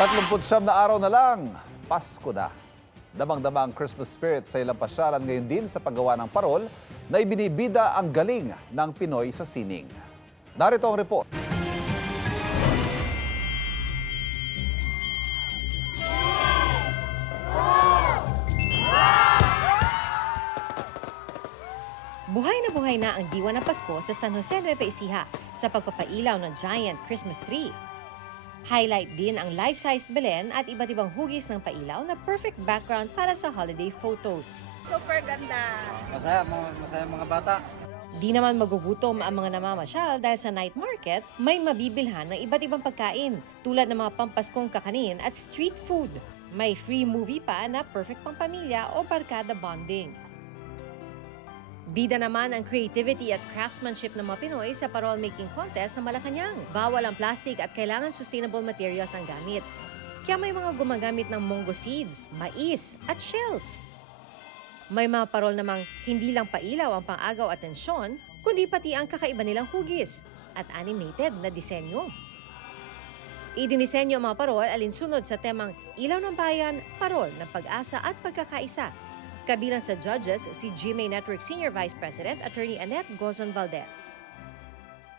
39 na araw na lang, Pasko na. Damang-dama ang Christmas spirit sa ilang pasyalan ngayon din sa paggawa ng parol na ibinibida ang galing ng Pinoy sa sining. Narito ang report. Buhay na ang diwa ng Pasko sa San Jose Nueva Ecija sa pagpapailaw ng giant Christmas tree. Highlight din ang life-sized Belen at iba't ibang hugis ng pailaw na perfect background para sa holiday photos. Super ganda. Masaya mga bata. Di naman magugutom ang mga namamasyal dahil sa night market, may mabibilhan ng iba't ibang pagkain tulad ng mga pampaskong kakanin at street food. May free movie pa na perfect pang pamilya o barkada bonding. Bida naman ang creativity at craftsmanship ng mga Pinoy sa parol making contest sa Malacanang. Bawal ang plastic at kailangan sustainable materials ang gamit. Kaya may mga gumagamit ng mongo seeds, mais at shells. May mga parol namang hindi lang pailaw ang pang-agaw at tensyon, kundi pati ang kakaiba nilang hugis at animated na disenyo. Idinisenyo ang mga parol alinsunod sa temang Ilaw ng Bayan, Parol ng Pag-asa at Pagkakaisa. Kabilang sa judges, si GMA Network Senior Vice President, Attorney Annette Gozon Valdez.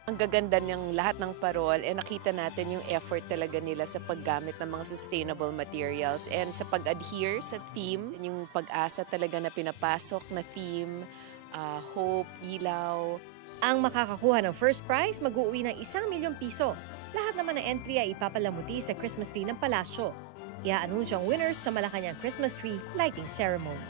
Ang gaganda ng lahat ng parol, nakita natin yung effort talaga nila sa paggamit ng mga sustainable materials and sa pag-adhere sa theme, yung pag-asa talaga na pinapasok na theme, hope, ilaw. Ang makakakuha ng first prize, mag-uuwi ng 1 milyong piso. Lahat naman ng entry ay ipapalamuti sa Christmas tree ng palasyo. Ia-anunsyo ang winners sa Malacanang Christmas tree lighting ceremony.